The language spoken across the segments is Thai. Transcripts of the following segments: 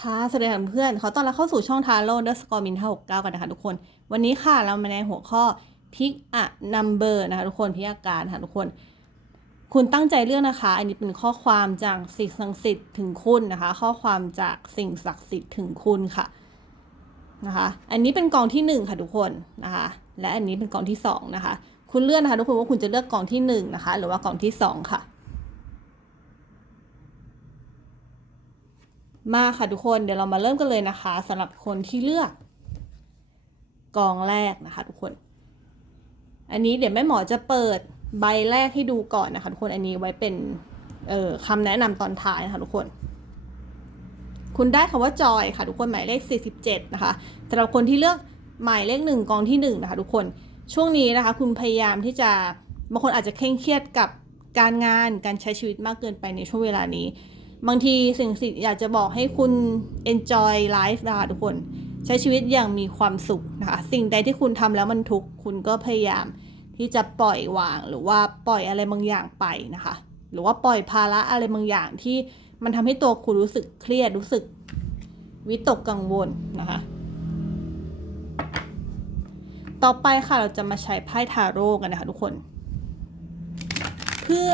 ค่ะสวัสดีค่ะเพื่อนขอต้อนรับเข้าสู่ช่องทาโร่เดอร์สกอร์มินท่าหกเก้ากันนะคะทุกคน วันนี้ค่ะเรามาในหัวข้อพิกอะนัมเบอร์นะคะทุกคนพิกอาการนะคะทุกคน คุณตั้งใจเลือกนะคะ อันนี้เป็นข้อความจากสิ่งศักดิ์สิทธิ์ถึงคุณนะคะ ข้อความจากสิ่งศักดิ์สิทธิ์ถึงคุณค่ะนะคะ อันนี้เป็นกองที่หนึ่งค่ะทุกคนนะคะ และอันนี้เป็นกองที่สองนะคะ คุณเลือกนะคะทุกคนว่าคุณจะเลือกกองที่หนึ่งนะคะ หรือว่ากองที่สองค่ะ มาค่ะทุกคนเดี๋ยวเรามาเริ่มกันเลยนะคะสำหรับคนที่เลือกกองแรกนะคะ ทุกคน อันนี้เดี๋ยวแม่หมอจะเปิดใบแรกให้ดูก่อนนะคะทุกคนอันนี้ไว้เป็นเอ่อคำแนะนำตอนท้ายนะคะทุกคน คุณได้คำว่าจอยค่ะทุกคนหมายเลข 47 นะคะสำหรับคนที่เลือกหมายเลขหนึ่งกองที่หนึ่งนะคะทุกคนช่วงนี้นะคะ คุณพยายามที่จะบางคนอาจจะเคร่งเครียดกับการงานการใช้ชีวิตมากเกินไปในช่วงเวลานี้ บางทีสิ่งสิ่งอยากจะบอกให้คุณ enjoy life นะคะทุกคน ใช้ชีวิตอย่างมีความสุขนะคะ สิ่งใดที่คุณทำแล้วมันทุกข์คุณก็พยายามที่จะปล่อยวางหรือว่าปล่อยอะไรบางอย่างไปนะคะ หรือว่าปล่อยภาระอะไรบางอย่างที่มันทำให้ตัวคุณรู้สึกเครียดรู้สึกวิตกกังวลนะคะ ต่อไปค่ะเราจะมาใช้ไพ่ทาโร่กันนะคะทุกคน เพื่อ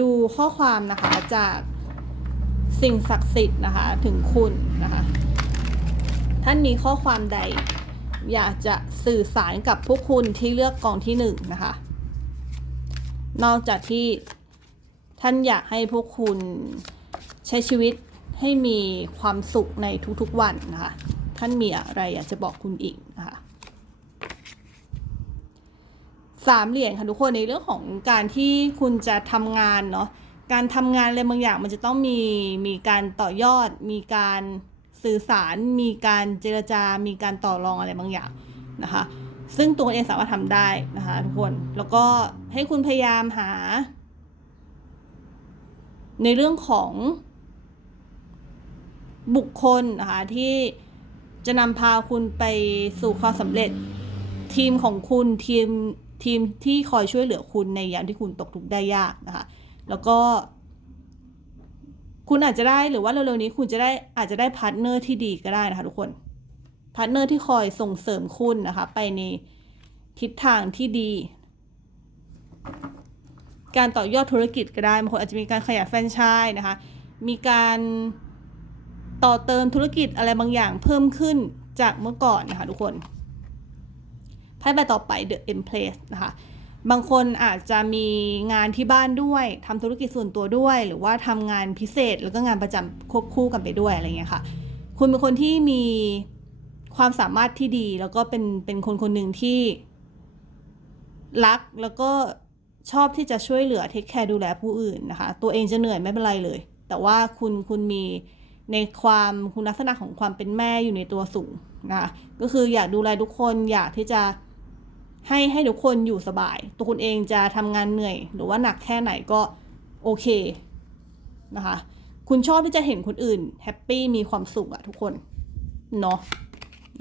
ดูข้อความนะคะจาก สิ่งศักดิ์สิทธิ์นะคะถึงคุณนะคะ ท่านมีข้อความใด อยากจะสื่อสารกับพวกคุณที่เลือกกองที่หนึ่งนะคะ นอกจากที่ท่านอยากให้พวกคุณใช้ชีวิตให้มีความสุขในทุกๆวันนะคะ ท่านมีอะไรอยากจะบอกคุณอีกนะคะสามเหรียญค่ะทุกคนในเรื่องของการที่คุณจะทำงานเนาะ การทำงานอะไรบางอย่างมันจะต้องมีมีการต่อยอด มีการสื่อสาร มีการเจรจา มีการต่อรองอะไรบางอย่างนะคะ ซึ่งตัวเองสามารถทำได้นะคะทุกคนแล้วก็ให้คุณพยายามหา ในเรื่องของบุคคลนะคะที่จะนำพาคุณไปสู่ความสำเร็จทีมของคุณทีมทีมที่คอยช่วยเหลือคุณในยามที่คุณตกทุกข์ได้ยากนะคะ แล้วก็คุณอาจจะได้หรือว่าเร็วๆนี้คุณจะได้อาจจะได้พาร์ทเนอร์ที่ดีก็ได้นะคะทุกคนพาร์ทเนอร์ที่คอยส่งเสริมคุณนะคะ ไปในทิศทางที่ดี การต่อยอดธุรกิจก็ได้บางคนอาจจะมีการขยายแฟรนไชส์นะคะ มีการต่อเติมธุรกิจอะไรบางอย่างเพิ่มขึ้นจากเมื่อก่อนนะคะทุกคนไพ่ใบต่อไป The Empress นะคะ บางคนอาจจะมีงานที่บ้านด้วยทำธุรกิจส่วนตัวด้วย หรือว่าทำงานพิเศษ แล้วก็งานประจำควบคู่กันไปด้วยอะไรเงี้ยค่ะ คุณเป็นคนที่มีความสามารถที่ดี แล้วก็เป็นเป็นคนคนหนึ่งที่ รักแล้วก็ชอบที่จะช่วยเหลือเทคแคร์ดูแลผู้อื่นนะคะ ตัวเองจะเหนื่อยไม่เป็นไรเลย แต่ว่าคุณคุณมีในความคุณลักษณะของความเป็นแม่อยู่ในตัวสูงนะคะก็คืออยากดูแลทุกคนอยากที่จะ ให้ให้ทุกคนอยู่สบาย ตัวคุณเองจะทำงานเหนื่อย หรือว่าหนักแค่ไหนก็โอเคนะคะ คุณชอบที่จะเห็นคนอื่นแฮปปี้มีความสุขอะทุกคนเนาะ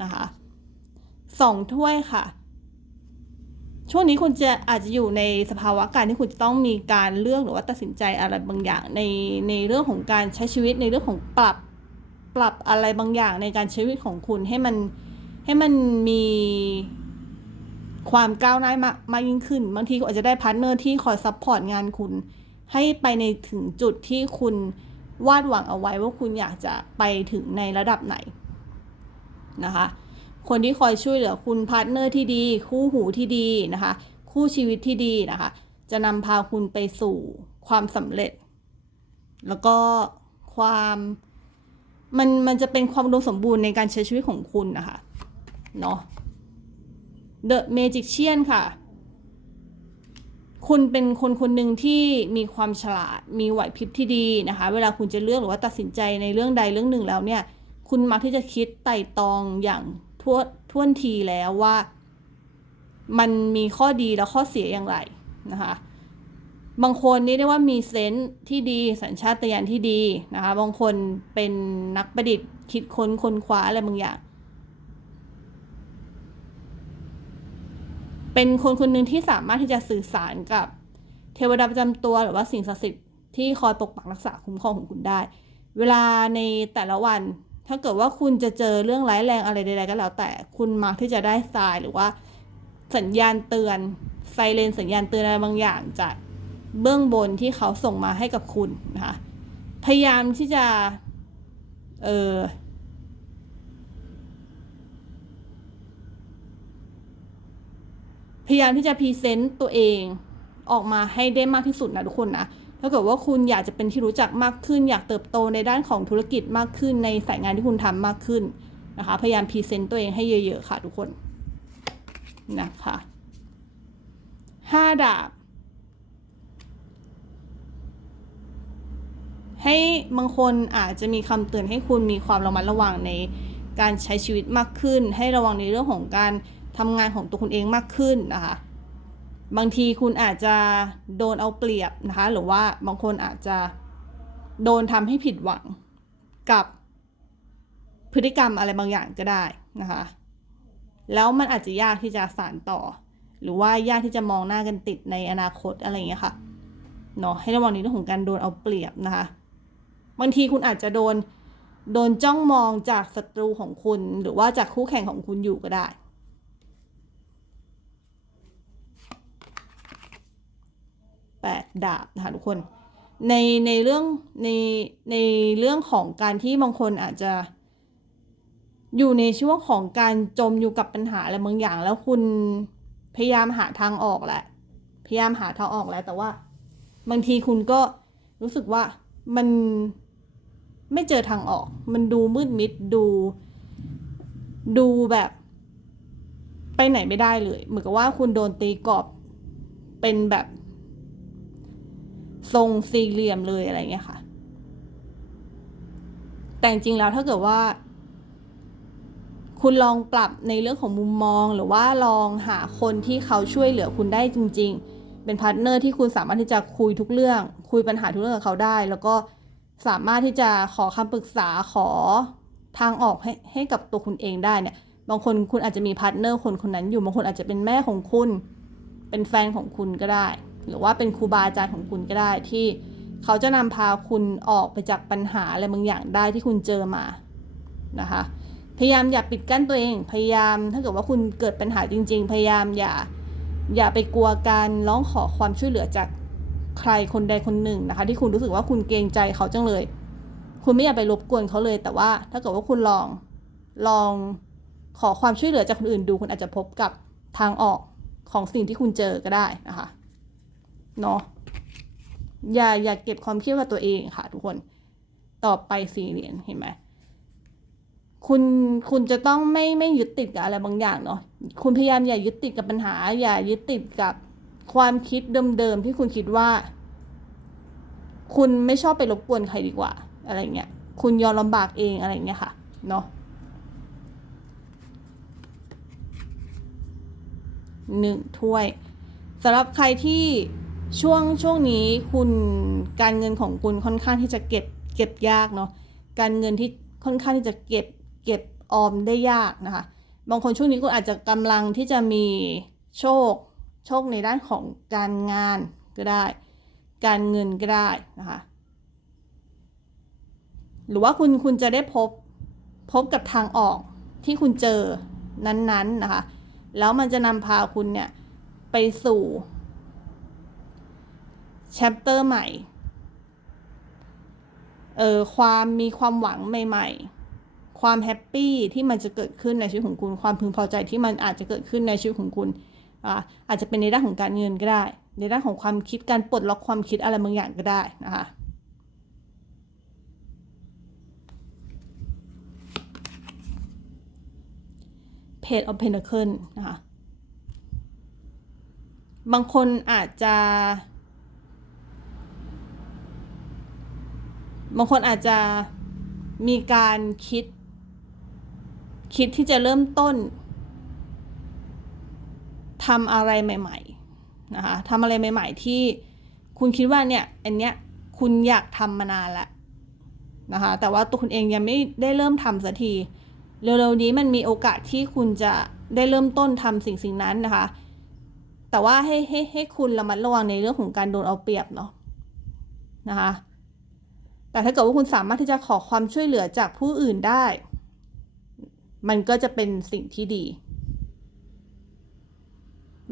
นะคะสองถ้วยค่ะ ช่วงนี้คุณจะอาจจะอยู่ในสภาวะการที่คุณจะต้องมีการเลือกหรือว่าตัดสินใจอะไรบางอย่างในในเรื่องของการใช้ชีวิตในเรื่องของปรับปรับอะไรบางอย่างในการใช้ชีวิตของคุณให้มันให้มันมี ความก้าวหน้ามากมากยิ่งขึ้น บางทีก็อาจจะได้พาร์ทเนอร์ที่คอยซัพพอร์ตงานคุณ ให้ไปในถึงจุดที่คุณวาดหวังเอาไว้ว่าคุณอยากจะไปถึงในระดับไหนนะคะ คนที่คอยช่วยเหลือคุณพาร์ทเนอร์ที่ดี คู่หูที่ดีนะคะ คู่ชีวิตที่ดีนะคะ จะนำพาคุณไปสู่ความสำเร็จ แล้วก็ความมันมันจะเป็นความอุดมสมบูรณ์ในการใช้ชีวิตของคุณนะคะเนาะ The Magician ค่ะ คุณเป็นคนคนหนึ่งที่มีความฉลาด มีไหวพริบที่ดีนะคะ เวลาคุณจะเลือกหรือว่าตัดสินใจในเรื่องใดเรื่องหนึ่งแล้วเนี่ย คุณมักที่จะคิดไต่ตองอย่างทั่วท่วนทีแล้วว่า มันมีข้อดีและข้อเสียอย่างไรนะคะ บางคนนี่เรียกว่ามีเซนส์ที่ดีสัญชาตญาณที่ดีนะคะ บางคนเป็นนักประดิษฐ์คิดค้นค้นคว้าอะไรบางอย่าง เป็นคนคนหนึ่งที่สามารถที่จะสื่อสารกับเทวดาประจำตัวหรือว่าสิ่งศักดิ์สิทธิ์ที่คอยปกปักรักษาคุ้มครองของคุณได้ เวลาในแต่ละวัน ถ้าเกิดว่าคุณจะเจอเรื่องร้ายแรงอะไรใดๆก็แล้ว แต่คุณมักที่จะได้ทรายหรือว่าสัญญาณเตือนไซเรนสัญญาณเตือนอะไรบางอย่างจากเบื้องบนที่เขาส่งมาให้กับคุณนะคะพยายามที่จะ เออ ยายามที่จะพรีเซนต์ตัวเองออกมาให้ได้มากที่สุดนะทุกคนนะถ้าเกิดว่าคุณอยากจะเป็นที่รู้จักมากขึ้น อยากเติบโตในด้านของธุรกิจมากขึ้น ในสายงานที่คุณทำมากขึ้นนะคะ พยายามพรีเซนต์ตัวเองให้เยอะ ๆ ค่ะทุกคนนะคะห้าดาบ ให้บางคนอาจจะมีคำเตือนให้คุณมีความระมัดระวังในการใช้ชีวิตมากขึ้น ให้ระวังในเรื่องของการ ทำงานของตัวคุณเองมากขึ้นนะคะ บางทีคุณอาจจะโดนเอาเปรียบนะคะ หรือว่าบางคนอาจจะโดนทำให้ผิดหวังกับพฤติกรรมอะไรบางอย่างก็ได้นะคะ แล้วมันอาจจะยากที่จะสานต่อ หรือว่ายากที่จะมองหน้ากันติดในอนาคตอะไรอย่างเงี้ยค่ะเนาะให้ระวังในเรื่องของการโดนเอาเปรียบนะคะ บางทีคุณอาจจะโดนโดนจ้องมองจากศัตรูของคุณ หรือว่าจากคู่แข่งของคุณอยู่ก็ได้ แปดดาบนะคะทุกคน ในในเรื่องในในเรื่องของการที่บางคนอาจจะ อยู่ในช่วงของการจมอยู่กับปัญหาอะไรบางอย่าง แล้วคุณพยายามหาทางออกแหละ พยายามหาทางออกแล้วแต่ว่า บางทีคุณก็รู้สึกว่ามันไม่เจอทางออก มันดูมืดมิดดู ดูแบบ ไปไหนไม่ได้เลย เหมือนกับว่าคุณโดนตีกรอบ เป็นแบบ ทรงสี่เหลี่ยมเลยอะไรเงี้ยค่ะ แต่จริงๆแล้วถ้าเกิดว่า คุณลองปรับในเรื่องของมุมมองหรือว่าลองหาคนที่เขาช่วยเหลือคุณได้จริง ๆ เป็นพาร์ทเนอร์ที่คุณสามารถที่จะคุยทุกเรื่อง คุยปัญหาทุกเรื่องกับเขาได้ แล้วก็สามารถที่จะขอคำปรึกษาขอทางออกให้ให้กับตัวคุณเองได้เนี่ย บางคนคุณอาจจะมีพาร์ทเนอร์คนคนนั้นอยู่ บางคนอาจจะเป็นแม่ของคุณ เป็นแฟนของคุณก็ได้ หรือว่าเป็นครูบาอาจารย์ของคุณก็ได้ที่เขาจะนำพาคุณออกไปจากปัญหาอะไรบางอย่างได้ที่คุณเจอมานะคะ พยายามอย่าปิดกั้นตัวเอง พยายามถ้าเกิดว่าคุณเกิดปัญหาจริง ๆ พยายามอย่าอย่าไปกลัวการร้องขอความช่วยเหลือจากใครคนใดคนหนึ่งนะคะ ที่คุณรู้สึกว่าคุณเกรงใจเขาจังเลย คุณไม่อยากไปรบกวนเขาเลย แต่ว่าถ้าเกิดว่าคุณลองลองขอความช่วยเหลือจากคนอื่นดู คุณอาจจะพบกับทางออกของสิ่งที่คุณเจอก็ได้นะคะ เนาะอย่าอย่าเก็บความเครียดกับตัวเองค่ะ ทุกคนต่อไปสี่เหรียญเห็นไหมคุณคุณจะต้องไม่ไม่ยึดติดกับอะไรบางอย่างเนาะคุณพยายามอย่ายึดติดกับปัญหา อย่ายึดติดกับความคิดเดิมๆที่คุณคิดว่า คุณไม่ชอบไปรบกวนใครดีกว่า อะไรเงี้ยคุณยอมลำบากเองอะไรเงี้ยค่ะเนาะหนึ่งถ้วยสำหรับใครที่ ช่วงช่วงนี้คุณการเงินของคุณค่อนข้างที่จะเก็บเก็บยากเนาะการเงินที่ค่อนข้างที่จะเก็บเก็บออมได้ยากนะคะ บางคนช่วงนี้คุณอาจจะกำลังที่จะมีโชคโชคในด้านของการงานก็ได้ การเงินก็ได้นะคะ หรือว่าคุณคุณจะได้พบพบกับทางออกที่คุณเจอนั้นๆนะคะ แล้วมันจะนำพาคุณเนี่ยไปสู่ แชปเตอร์ใหม่ เออความมีความหวังใหม่ ๆ ความแฮปปี้ที่มันจะเกิดขึ้นในชีวิตของคุณ ความพึงพอใจที่มันอาจจะเกิดขึ้นในชีวิตของคุณอาจจะเป็นในด้านของการเงินก็ได้ ในด้านของความคิดการปลดล็อกความคิดอะไรบางอย่างก็ได้นะคะเพจ of Pentacle นะคะบางคนอาจจะ บางคนอาจจะมีการคิด คิดที่จะเริ่มต้นทำอะไรใหม่ๆนะคะทำอะไรใหม่ ๆ ที่คุณคิดว่าเนี่ยอันเนี้ยคุณอยากทำมานานแล้วนะคะแต่ว่าตัวคุณเองยังไม่ได้เริ่มทำสักทีเร็วๆนี้มันมีโอกาสที่คุณจะได้เริ่มต้นทำสิ่งสิ่งนั้นนะคะ แต่ว่าให้ให้ให้คุณระมัดระวังในเรื่องของการโดนเอาเปรียบเนาะนะคะ แต่ถ้าเกิดว่าคุณสามารถที่จะขอความช่วยเหลือจากผู้อื่นได้ มันก็จะเป็นสิ่งที่ดี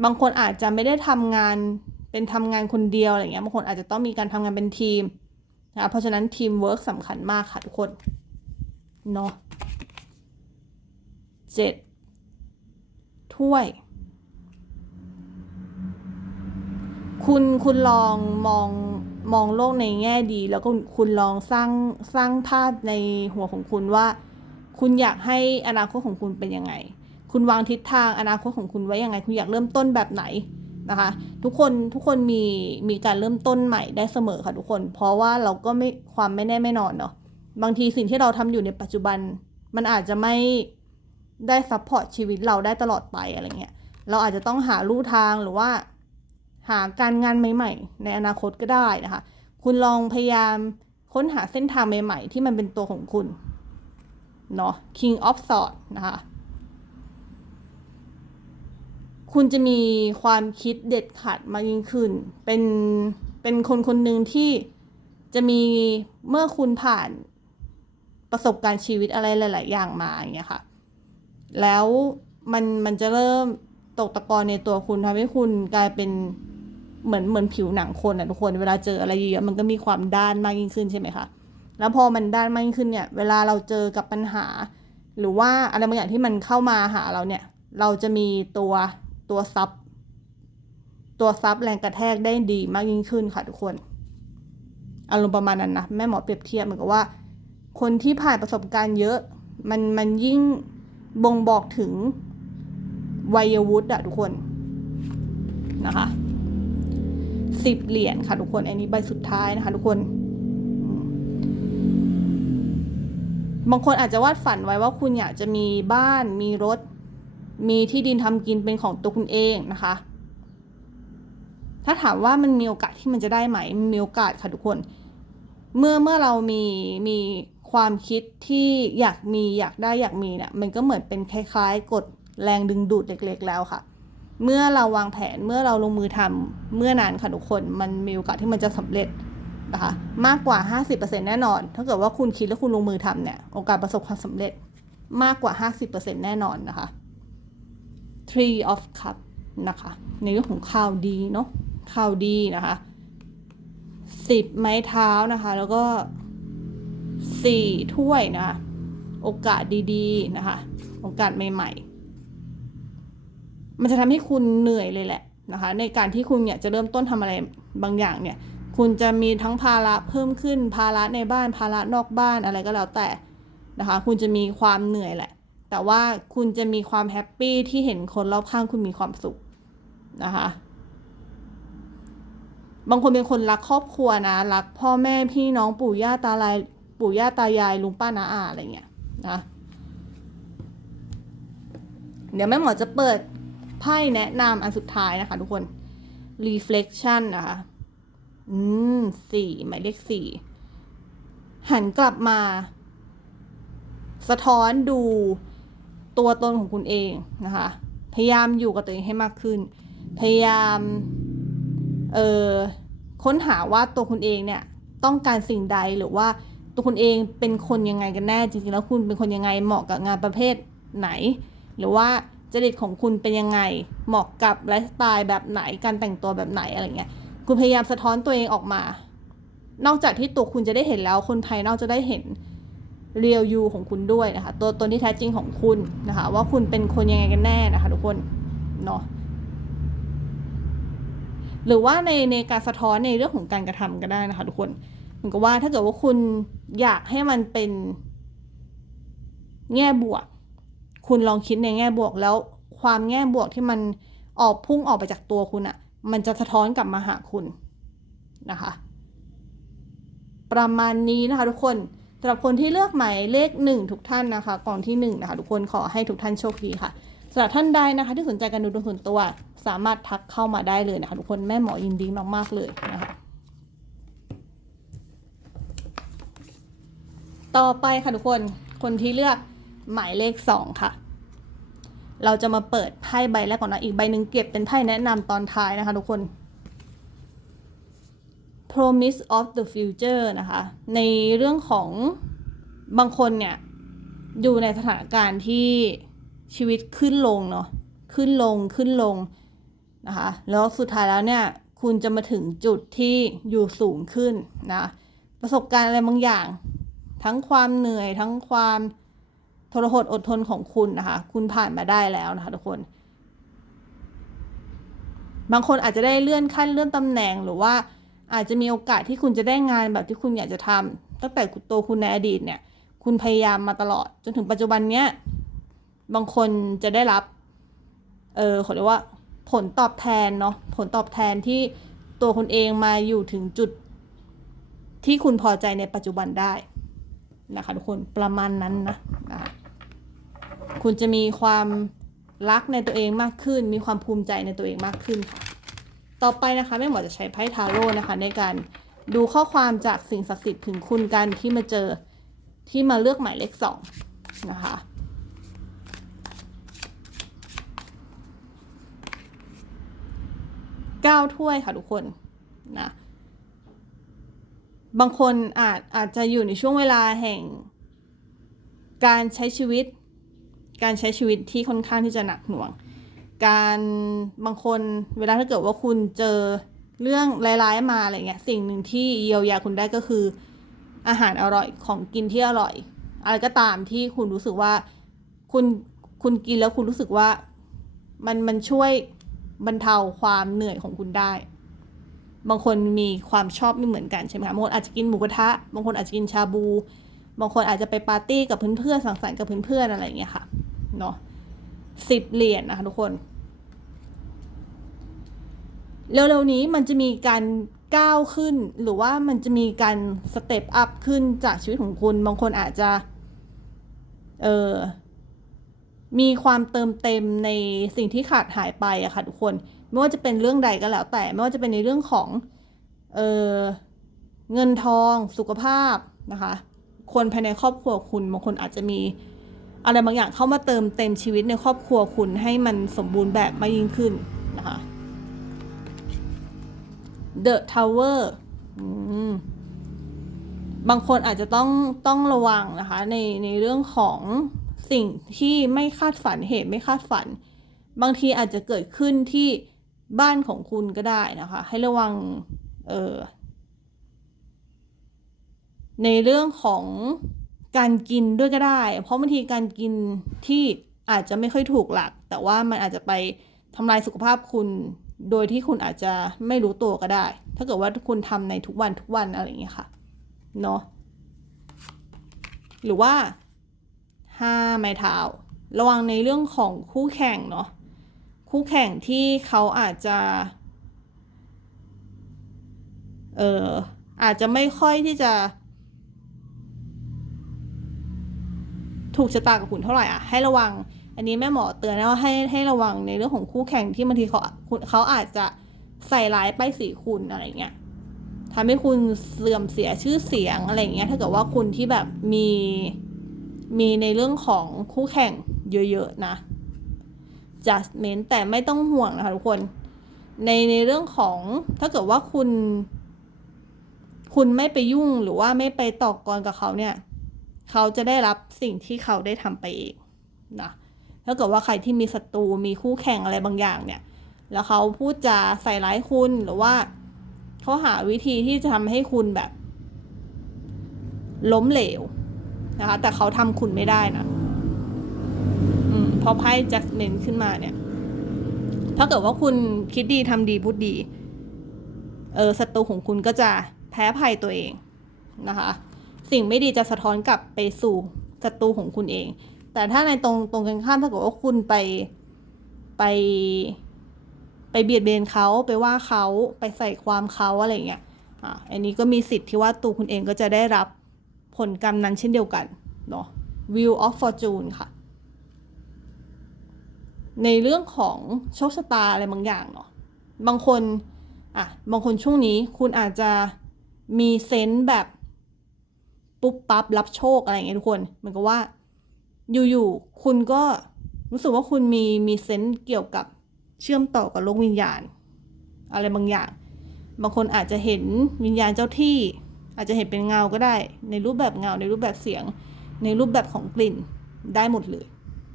บางคนอาจจะไม่ได้ทำงานเป็นทำงานคนเดียวอะไรเงี้ย บางคนอาจจะต้องมีการทำงานเป็นทีมนะเพราะฉะนั้นทีมเวิร์กสำคัญมากค่ะทุกคน เนาะเจ็ดถ้วย คุณคุณลองมอง มองโลกในแง่ดี แล้วก็คุณลองสร้างสร้างภาพในหัวของคุณว่า คุณอยากให้อนาคตของคุณเป็นยังไง คุณวางทิศทางอนาคตของคุณไว้ยังไง คุณอยากเริ่มต้นแบบไหนนะคะ ทุกคนทุกคนมีมีการเริ่มต้นใหม่ได้เสมอค่ะทุกคน เพราะว่าเราก็ไม่ความไม่แน่ไม่นอนเนาะบางทีสิ่งที่เราทำอยู่ในปัจจุบัน มันอาจจะไม่ได้ซัพพอร์ตชีวิตเราได้ตลอดไปอะไรเงี้ยเราอาจจะต้องหาลู่ทางหรือว่า หาการงานใหม่ ๆ ในอนาคตก็ได้นะคะ คุณลองพยายามค้นหาเส้นทางใหม่ ๆ ที่มันเป็นตัวของคุณ เนาะ King of Swords นะคะ คุณจะมีความคิดเด็ดขาดมากยิ่งขึ้น เป็น เป็นคนคนหนึ่งที่จะมีเมื่อคุณผ่านประสบการณ์ชีวิตอะไรหลาย ๆ อย่างมาอย่างเงี้ยค่ะ แล้วมันมันจะเริ่มตกตะกอนในตัวคุณทำให้คุณกลายเป็น เหมือนเหมือนผิวหนังคนอะทุกคนเวลาเจออะไรเยอะมันก็มีความด้านมากยิ่งขึ้นใช่ไหมคะแล้วพอมันด้านมากยิ่งขึ้นเนี่ย เวลาเราเจอกับปัญหา หรือว่าอะไรบางอย่างที่มันเข้ามาหาเราเนี่ย เราจะมีตัวตัวซับตัวซับแรงกระแทกได้ดีมากยิ่งขึ้นค่ะทุกคนอารมณ์ประมาณนั้นนะแม่หมอเปรียบเทียบเหมือนกับว่า คนที่ผ่านประสบการณ์เยอะ มันมันยิ่งบ่งบอกถึงวัยวุฒิอะทุกคนนะคะ สิบเหรียญค่ะทุกคน อันนี้ใบสุดท้ายนะคะ ทุกคน บางคนอาจจะวาดฝันไว้ว่าคุณอยากจะมีบ้าน มีรถ มีที่ดินทำกินเป็นของตัวคุณเองนะคะ ถ้าถามว่ามันมีโอกาสที่มันจะได้ไหม มีโอกาสค่ะทุกคน เมื่อเมื่อเรามีมีความคิดที่อยากมีอยากได้อยากมีเนี่ยมันก็เหมือนเป็นคล้าย ๆกดแรงดึงดูดเล็ก ๆ แล้วค่ะ เมื่อเราวางแผนเมื่อเราลงมือทำเมื่อนานค่ะทุกคน มันมีโอกาสที่มันจะสำเร็จนะคะมากกว่า 50%แน่นอน ถ้าเกิดว่าคุณคิดแล้วคุณลงมือทำเนี่ย โอกาสประสบความสำเร็จมากกว่า 50%แน่นอนนะคะ Tree of Cup นะคะ ในเรื่องของข่าวดีเนาะ ข่าวดีนะคะสิบไม้เท้านะคะ แล้วก็สี่ถ้วยนะคะ โอกาสดีๆนะคะ โอกาสใหม่ๆ มันจะทำให้คุณเหนื่อยเลยแหละนะคะ ในการที่คุณอยากจะเริ่มต้นทำอะไรบางอย่างเนี่ย คุณจะมีทั้งภาระเพิ่มขึ้น ภาระในบ้าน ภาระนอกบ้านอะไรก็แล้วแต่นะคะ คุณจะมีความเหนื่อยแหละ แต่ว่าคุณจะมีความแฮปปี้ที่เห็นคนรอบข้างคุณมีความสุขนะคะ บางคนเป็นคนรักครอบครัวนะ รักพ่อแม่พี่น้องปู่ย่าตาลายปู่ย่าตายายลุงป้าน้าอาอะไรเงี้ยนะ เดี๋ยวแม่หมอจะเปิด ไพ่แนะนำอันสุดท้ายนะคะทุกคน reflection นะคะอืมสี่หมายเลขสี่หันกลับมา สะท้อนดูตัวตนของคุณเองนะคะ พยายามอยู่กับตัวเองให้มากขึ้น พยายามเอ่อค้นหาว่าตัวคุณเองเนี่ยต้องการสิ่งใดหรือว่าตัวคุณเองเป็นคนยังไงกันแน่จริงๆแล้วคุณเป็นคนยังไงเหมาะกับงานประเภทไหน หรือว่า จริตของคุณเป็นยังไง เหมาะกับไลฟ์สไตล์แบบไหน การแต่งตัวแบบไหนอะไรเงี้ย คุณพยายามสะท้อนตัวเองออกมา นอกจากที่ตัวคุณจะได้เห็นแล้ว คนภายนอกจะได้เห็นเรียลยูของคุณด้วยนะคะ ตัวตนที่แท้จริงของคุณนะคะ ว่าคุณเป็นคนยังไงกันแน่นะคะ ทุกคนเนาะหรือว่าในในการสะท้อนในเรื่องของการกระทำก็ได้นะคะ ทุกคนเหมือนกับว่าถ้าเกิดว่าคุณอยากให้มันเป็นแง่บวก คุณลองคิดในแง่บวกแล้วความแง่บวกที่มันออกพุ่งออกไปจากตัวคุณอะ่ะมันจะสะท้อนกลับมาหาคุณนะคะ ประมาณนี้นะคะทุกคนสำหรับคนที่เลือกหมายเลขหนึ่งทุกท่านนะคะกล่องที่หนึ่งนะคะทุกคนขอให้ทุกท่านโชคดีค่ะสำหรับท่านใดนะคะ ที่สนใจการดูดวงส่วนตัว สามารถทักเข้ามาได้เลยนะคะ ทุกคนแม่หมอยินดีมากๆเลยนะคะต่อไปค่ะทุกคนคนที่เลือก หมายเลขสองค่ะ เราจะมาเปิดไพ่ใบแรกก่อนนะอีกใบหนึ่งเก็บเป็นไพ่แนะนำตอนท้ายนะคะทุกคน promise of the future นะคะ ในเรื่องของบางคนเนี่ยอยู่ในสถานการณ์ที่ชีวิตขึ้นลงเนาะขึ้นลงขึ้นลงนะคะแล้วสุดท้ายแล้วเนี่ยคุณจะมาถึงจุดที่อยู่สูงขึ้นนะประสบการณ์อะไรบางอย่าง ทั้งความเหนื่อยทั้งความ ทรหดอดทนของคุณนะคะ คุณผ่านมาได้แล้วนะคะทุกคน บางคนอาจจะได้เลื่อนขั้นเลื่อนตำแหน่งหรือว่าอาจจะมีโอกาสที่คุณจะได้งานแบบที่คุณอยากจะทำตั้งแต่ตัวคุณในอดีตเนี่ย คุณพยายามมาตลอด จนถึงปัจจุบันเนี้ยบางคนจะได้รับ เออเขาเรียกว่าผลตอบแทนเนาะผลตอบแทนที่ตัวคุณเองมาอยู่ถึงจุดที่คุณพอใจในปัจจุบันได้นะคะทุกคนประมาณนั้นนะนะ คุณจะมีความรักในตัวเองมากขึ้น มีความภูมิใจในตัวเองมากขึ้นค่ะ ต่อไปนะคะแม่หมอจะใช้ไพ่ทาโร่นะคะ ในการดูข้อความจากสิ่งศักดิ์สิทธิ์ถึงคุณกันที่มาเจอที่มาเลือกหมายเลขสองนะคะเก้าถ้วยค่ะทุกคนนะบางคนอาจอาจจะอยู่ในช่วงเวลาแห่ง การใช้ชีวิต การใช้ชีวิตที่ค่อนข้างที่จะหนักหน่วง การบางคนเวลาถ้าเกิดว่าคุณเจอเรื่องร้ายๆมาอะไรเงี้ยสิ่งหนึ่งที่เยียวยาคุณได้ก็คือ อาหารอร่อยของกินที่อร่อย อะไรก็ตามที่คุณรู้สึกว่าคุณคุณกินแล้วคุณรู้สึกว่ามันมันช่วยบรรเทาความเหนื่อยของคุณได้ บางคนมีความชอบไม่เหมือนกันใช่ไหมคะบางคนอาจจะกินหมูกระทะ บางคนอาจจะกินชาบู บางคนอาจจะไปปาร์ตี้กับเพื่อนๆสังสรรค์กับเพื่อนๆอะไรอย่างเงี้ยค่ะ เนาะสิบเหรียญนะคะทุกคน เร็วๆนี้มันจะมีการก้าวขึ้นหรือว่ามันจะมีการสเต็ปอัพขึ้นจากชีวิตของคุณ บางคนอาจจะ เออมีความเติมเต็มในสิ่งที่ขาดหายไปอะค่ะทุกคน ไม่ว่าจะเป็นเรื่องใดก็แล้วแต่ ไม่ว่าจะเป็นในเรื่องของ เออเงินทองสุขภาพนะคะ คนภายในครอบครัวคุณบางคนอาจจะมี อะไรบางอย่างเข้ามาเติมเต็มชีวิตในครอบครัวคุณให้มันสมบูรณ์แบบมากยิ่งขึ้นนะคะ The Tower บางคนอาจจะต้องต้องระวังนะคะ ในในเรื่องของสิ่งที่ไม่คาดฝันเหตุไม่คาดฝัน บางทีอาจจะเกิดขึ้นที่บ้านของคุณก็ได้นะคะ ให้ระวังเออในเรื่องของ การกินด้วยก็ได้ เพราะบางทีการกินที่อาจจะไม่ค่อยถูกหลัก แต่ว่ามันอาจจะไปทำลายสุขภาพคุณ โดยที่คุณอาจจะไม่รู้ตัวก็ได้ ถ้าเกิดว่าคุณทำในทุกวันทุกวันอะไรอย่างเงี้ยค่ะ เนาะ หรือว่าห้าไม้เท้า ระวังในเรื่องของคู่แข่งเนาะ คู่แข่งที่เขาอาจจะ เอออาจจะไม่ค่อยที่จะ ถูกชะตากับคุณเท่าไหร่อะให้ระวัง อันนี้แม่หมอเตือนนะว่าให้ให้ระวังในเรื่องของคู่แข่งที่บางทีเขาเขาอาจจะใส่ร้ายป้ายสีคุณอะไรเงี้ยทำให้คุณเสื่อมเสียชื่อเสียงอะไรเงี้ยถ้าเกิดว่าคุณที่แบบมีมีในเรื่องของคู่แข่งเยอะๆนะ judgment แต่ไม่ต้องห่วงนะคะทุกคน ในในเรื่องของถ้าเกิดว่าคุณ คุณไม่ไปยุ่งหรือว่าไม่ไปตอกรกับเขาเนี่ย เขาจะได้รับสิ่งที่เขาได้ทำไปเองนะถ้าเกิดว่าใครที่มีศัตรูมีคู่แข่งอะไรบางอย่างเนี่ย แล้วเขาพูดจาใส่ร้ายคุณหรือว่าเขาหาวิธีที่จะทำให้คุณแบบ ล้มเหลวนะคะ แต่เขาทำคุณไม่ได้นะอืมพอไพ่แจ็คเมนขึ้นมาเนี่ย ถ้าเกิดว่าคุณคิดดีทำดีพูดดี เออศัตรูของคุณก็จะแพ้ภัยตัวเองนะคะ สิ่งไม่ดีจะสะท้อนกลับไปสู่ศัตรูของคุณเอง แต่ถ้าในตรงตรงกันข้ามถ้าเกิดว่าคุณไปไป ไปเบียดเบียนเขาไปว่าเขาไปใส่ความเขาอะไรเงี้ยอ่าอันนี้ก็มีสิทธิ์ที่ว่าตัวคุณเองก็จะได้รับผลกรรมนั้นเช่นเดียวกันเนาะ Wheel of Fortune ค่ะ ในเรื่องของโชคชะตาอะไรบางอย่างเนาะบางคนอะบางคนช่วงนี้คุณอาจจะมีเซนส์แบบ ปุ๊บปั๊บรับโชคอะไรอย่างเงี้ยทุกคนเหมือนกับว่า อยู่ๆคุณก็รู้สึกว่าคุณมีมีเซนส์เกี่ยวกับเชื่อมต่อกับโลกวิญญาณ อะไรบางอย่าง บางคนอาจจะเห็นวิญญาณเจ้าที่ อาจจะเห็นเป็นเงาก็ได้ ในรูปแบบเงาในรูปแบบเสียง ในรูปแบบของกลิ่นได้หมดเลย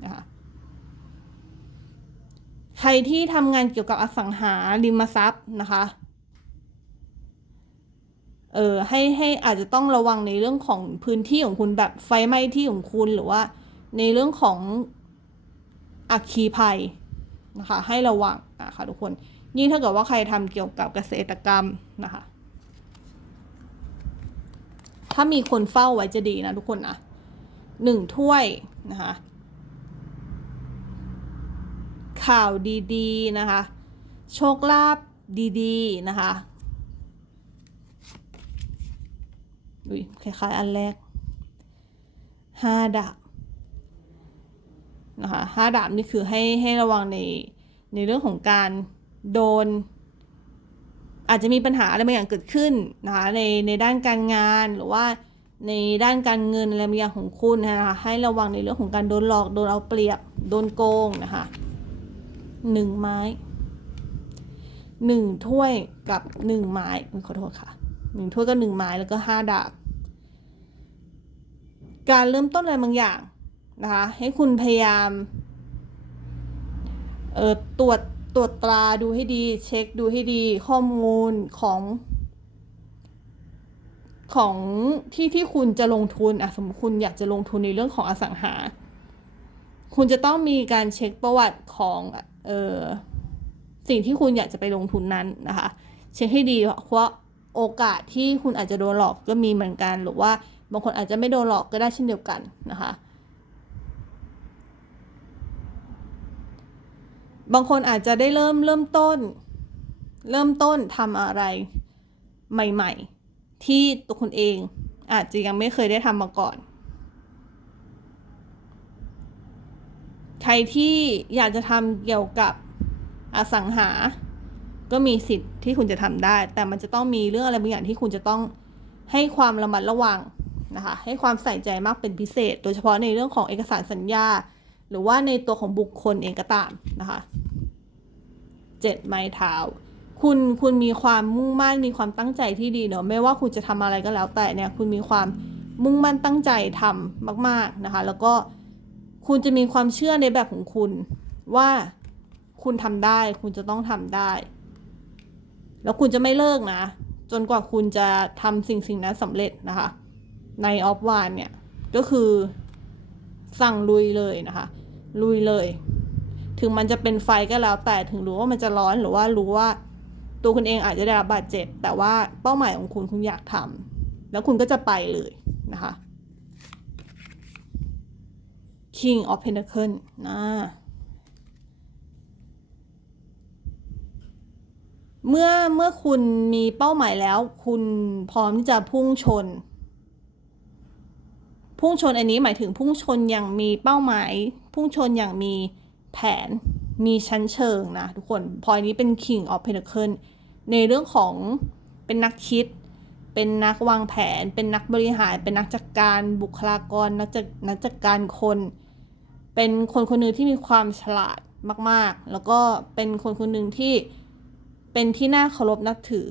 นะคะใครที่ทำงานเกี่ยวกับอสังหาริมทรัพย์นะคะ เออให้ให้อาจจะต้องระวังในเรื่องของพื้นที่ของคุณแบบไฟไหม้ที่ของคุณหรือว่า ในเรื่องของอัคคีภัยนะคะให้ระวังนะคะทุกคนยิ่งถ้าเกิดว่าใครทำเกี่ยวกับเกษตรกรรมนะคะ ถ้ามีคนเฝ้าไว้จะดีนะทุกคนนะหนึ่งถ้วยนะคะข่าวดีๆนะคะ โชคลาภดีๆนะคะ อุ้ยคล้ายๆอันแรกห้าดาบนะคะห้าดาบนี่คือให้ให้ระวังในในเรื่องของการโดน อาจจะมีปัญหาอะไรบางอย่างเกิดขึ้นนะคะในในด้านการงานหรือว่าในด้านการเงินอะไรบางอย่างของคุณนะคะให้ระวังในเรื่องของการโดนหลอกโดนเอาเปรียบโดนโกงนะคะหนึ่งไม้หนึ่งถ้วยกับหนึ่งไม้ขอโทษค่ะ หนึ่งถ้วยกับหนึ่งไม้แล้วก็ห้าดาบ การเริ่มต้นอะไรบางอย่างนะคะ ให้คุณพยายามเอ่อตรวจตรวจตราดูให้ดี เช็คดูให้ดีข้อมูลของ ของที่ที่คุณจะลงทุนอะสมมติคุณอยากจะลงทุนในเรื่องของอสังหา คุณจะต้องมีการเช็คประวัติของเออสิ่งที่คุณอยากจะไปลงทุนนั้นนะคะ เช็คให้ดีเพราะ โอกาสที่คุณอาจจะโดนหลอกก็มีเหมือนกัน หรือว่าบางคนอาจจะไม่โดนหลอกก็ได้เช่นเดียวกันนะคะ บางคนอาจจะได้เริ่มเริ่มต้น เริ่มต้นทำอะไรใหม่ๆ ที่ตัวคุณเองอาจจะยังไม่เคยได้ทำมาก่อน ใครที่อยากจะทำเกี่ยวกับอสังหา ก็มีสิทธิ์ที่คุณจะทำได้ แต่มันจะต้องมีเรื่องอะไรบางอย่างที่คุณจะต้องให้ความระมัดระวังนะคะ ให้ความใส่ใจมากเป็นพิเศษ โดยเฉพาะในเรื่องของเอกสารสัญญา หรือว่าในตัวของบุคคลเองก็ตามนะคะเจ็ดไม้เท้าคุณคุณมีความมุ่งมั่นมีความตั้งใจที่ดีเนาะไม่ว่าคุณจะทำอะไรก็แล้วแต่เนี่ยคุณมีความมุ่งมั่นตั้งใจทำมาก ๆนะคะ แล้วก็คุณจะมีความเชื่อในแบบของคุณว่าคุณทำได้ คุณจะต้องทำได้ แล้วคุณจะไม่เลิกนะ จนกว่าคุณจะทำสิ่งสิ่งนั้นสำเร็จนะคะ ในออฟวานเนี่ย ก็คือสั่งลุยเลยนะคะ ลุยเลย ถึงมันจะเป็นไฟก็แล้ว แต่ถึงรู้ว่ามันจะร้อนหรือว่ารู้ว่า ตัวคุณเองอาจจะได้รับบาดเจ็บ แต่ว่าเป้าหมายของคุณคุณอยากทำแล้วคุณก็จะไปเลยนะคะ King of Pentacle นะ เมื่อเมื่อคุณมีเป้าหมายแล้ว คุณพร้อมที่จะพุ่งชน พุ่งชนอันนี้หมายถึงพุ่งชนอย่างมีเป้าหมาย พุ่งชนอย่างมีแผนมีชั้นเชิงนะทุกคนพอยนี้เป็น King of Pentacle ในเรื่องของเป็นนักคิด เป็นนักวางแผน เป็นนักบริหาร เป็นนักจัดการบุคลากร นักจัดนักจัดการคน เป็นคนคนหนึ่งที่มีความฉลาดมาก ๆ แล้วก็เป็นคนคนหนึ่งที่ เป็นที่น่าเคารพนับถือ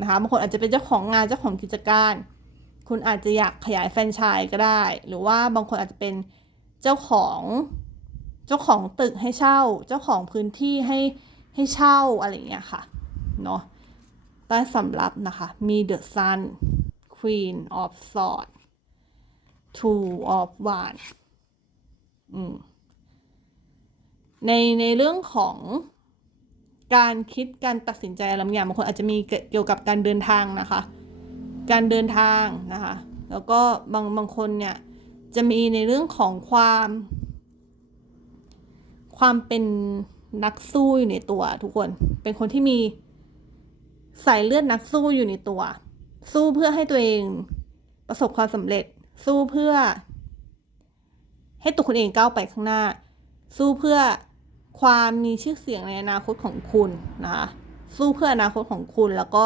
นะคะบางคนอาจจะเป็นเจ้าของงานเจ้าของกิจการ คุณอาจจะอยากขยายแฟรนไชส์ก็ได้ หรือว่าบางคนอาจจะเป็นเจ้าของเจ้าของตึกให้เช่า เจ้าของพื้นที่ให้ให้เช่าอะไรอย่างเงี้ยค่ะเนาะใต้สำรับนะคะ มี The Sun Queen of Swords Two of Wands อืมในในเรื่องของ การคิดการตัดสินใจอะไรบางอย่างบางคนอาจจะมีเกี่ยวกับการเดินทางนะคะ การเดินทางนะคะ แล้วก็บางบางคนเนี่ยจะมีในเรื่องของความ ความเป็นนักสู้อยู่ในตัวทุกคน เป็นคนที่มีสายเลือดนักสู้อยู่ในตัว สู้เพื่อให้ตัวเองประสบความสำเร็จ สู้เพื่อ ให้ตัวคุณเองก้าวไปข้างหน้า สู้เพื่อ ความมีชื่อเสียงในอนาคตของคุณนะคะสู้เพื่ออนาคตของคุณแล้วก็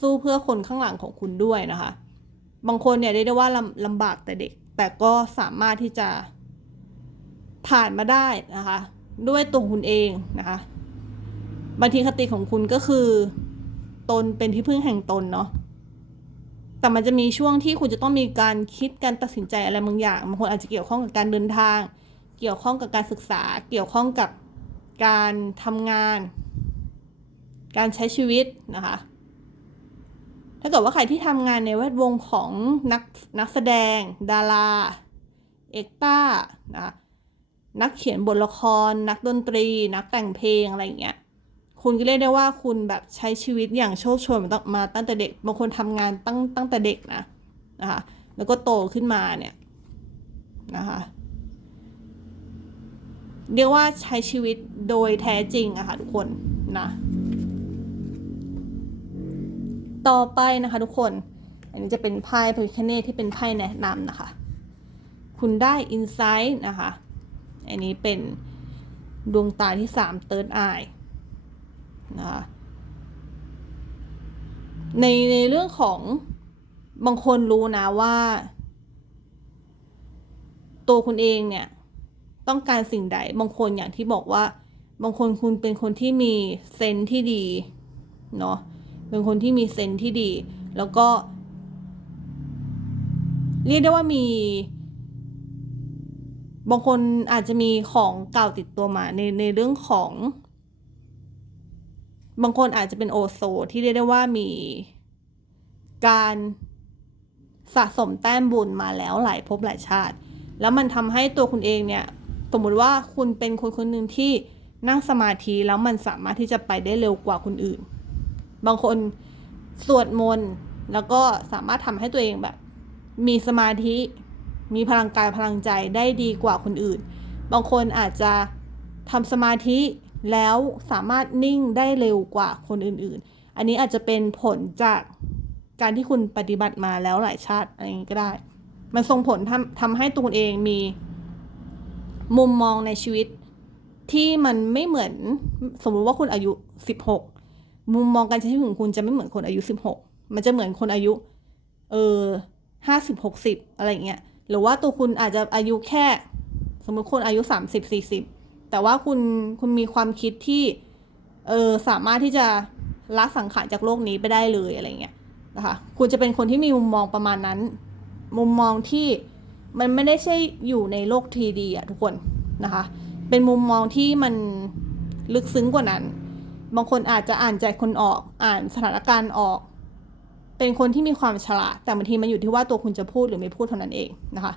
สู้เพื่อคนข้างหลังของคุณด้วยนะคะ บางคนเนี่ยได้ได้ว่าลำลำบากแต่เด็ก แต่ก็สามารถที่จะผ่านมาได้นะคะ ด้วยตัวคุณเองนะคะบางทีคติของคุณก็คือ ตนเป็นที่พึ่งแห่งตนเนาะแต่มันจะมีช่วงที่คุณจะต้องมีการคิดการตัดสินใจอะไรบางอย่างบางคนอาจจะเกี่ยวข้องกับการเดินทาง เกี่ยวข้องกับการศึกษา เกี่ยวข้องกับการทำงาน การใช้ชีวิตนะคะ ถ้าเกิดว่าใครที่ทำงานในแวดวงของนักนักแสดง ดารา เอกต้านะคะนักเขียนบทละคร นักดนตรี นักแต่งเพลงอะไรอย่างเงี้ย คุณก็เรียกได้ว่าคุณแบบใช้ชีวิตอย่างโชคโชนมาตั้งมาตั้งแต่เด็ก บางคนทำงานตั้งตั้งแต่เด็กนะนะคะ แล้วก็โตขึ้นมาเนี่ยนะคะ เรียกว่าใช้ชีวิตโดยแท้จริงอะค่ะทุกคนนะ ต่อไปนะคะทุกคน อันนี้จะเป็นไพ่พ i คเนตที่เป็นไพ่แนะนำนะคะ คุณได้อินไซต์นะคะ อันนี้เป็นดวงตาที่สาม third eye นะคะในในเรื่องของบางคนรู้นะว่า ตัวคุณเองเนี่ย ต้องการสิ่งใด บางคนอย่างที่บอกว่า บางคนคุณเป็นคนที่มีเซนที่ดีเนาะเป็นคนที่มีเซนที่ดี แล้วก็ เรียกได้ว่ามี บางคนอาจจะมีของเก่าติดตัวมาในในเรื่องของ บางคนอาจจะเป็นโอโซ ที่เรียกได้ว่ามีการสะสมแต้มบุญมาแล้วหลายภพหลายชาติ แล้วมันทำให้ตัวคุณเองเนี่ย สมมติว่าคุณเป็นคนคนหนึ่งที่นั่งสมาธิแล้วมันสามารถที่จะไปได้เร็วกว่าคนอื่น บางคนสวดมนต์แล้วก็สามารถทำให้ตัวเองแบบ มีสมาธิ มีพลังกายพลังใจได้ดีกว่าคนอื่น บางคนอาจจะทำสมาธิแล้วสามารถนิ่งได้เร็วกว่าคนอื่นๆ อันนี้อาจจะเป็นผลจากการที่คุณปฏิบัติมาแล้วหลายชาติอะไรอย่างนี้ก็ได้ มันส่งผลทำทำให้ตัวเองมี มุมมองในชีวิตที่มันไม่เหมือนสมมุติว่าคุณอายุ 16 มุมมองการใช้ชีวิตของคุณจะไม่เหมือนคนอายุ 16 มันจะเหมือนคนอายุ เออห้าสิบหกสิบอะไรอย่างเงี้ยหรือว่าตัวคุณอาจจะอายุแค่ สมมติคนอายุสามสิบสี่สิบแต่ว่าคุณคุณมีความคิดที่ เออสามารถที่จะละสังขารจากโลกนี้ไปได้เลยอะไรเงี้ยนะคะคุณจะเป็นคนที่มีมุมมองประมาณนั้น มุมมองที่ มันไม่ได้ใช่อยู่ในโลกทีดีอะทุกคนนะคะ เป็นมุมมองที่มันลึกซึ้งกว่านั้น บางคนอาจจะอ่านใจคนออก อ่านสถานการณ์ออก เป็นคนที่มีความฉลาด แต่บางทีมันอยู่ที่ว่าตัวคุณจะพูดหรือไม่พูดเท่านั้นเองนะคะ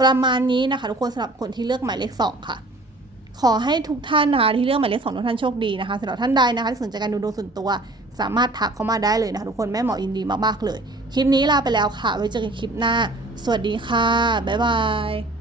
ประมาณนี้นะคะ ทุกคนสำหรับคนที่เลือกหมายเลขสองค่ะขอให้ทุกท่านนะคะที่เลือกหมายเลขสองทุกท่านโชคดีนะคะสำหรับท่านใดนะคะที่สนใจการดูดวงส่วนตัว สามารถทักเข้ามาได้เลยนะคะทุกคนแม่หมอยินดีมากๆเลย คลิปนี้ลาไปแล้วค่ะ ไว้เจอกันคลิปหน้า สวัสดีค่ะ บ๊ายบาย